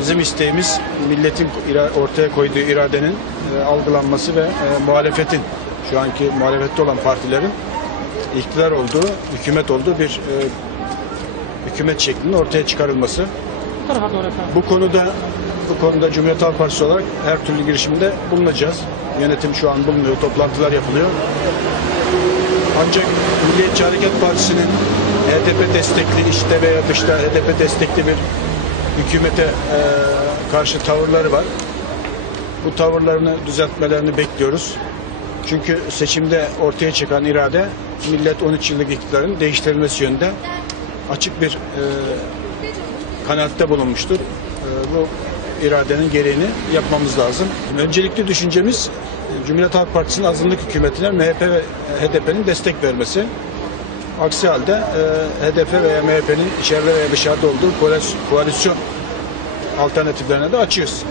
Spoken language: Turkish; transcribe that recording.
Bizim isteğimiz milletin ortaya koyduğu iradenin e, algılanması ve e, muhalefetin, şu anki muhalefette olan partilerin iktidar olduğu, hükümet olduğu bir e, hükümet şeklinde ortaya çıkarılması. Bu konuda bu konuda Cumhuriyet Halk Partisi olarak her türlü girişimde bulunacağız. Yönetim şu an bulunuyor, toplantılar yapılıyor. Ancak Milliyetçi Hareket Partisi'nin HDP destekli işte veya dışta HDP destekli bir hükümete e, karşı tavırları var. Bu tavırlarını düzeltmelerini bekliyoruz. Çünkü seçimde ortaya çıkan irade millet 13 yıllık iktidarın değiştirilmesi yönünde açık bir e, kanaatte bulunmuştur. E, bu iradenin gereğini yapmamız lazım. Öncelikli düşüncemiz Cumhuriyet Halk Partisi'nin azınlık hükümetine MHP ve HDP'nin destek vermesi. Aksi halde e, HDP veya MHP'nin içeride veya dışarıda olduğu koalis- koalisyon alternatiflerine de açığız.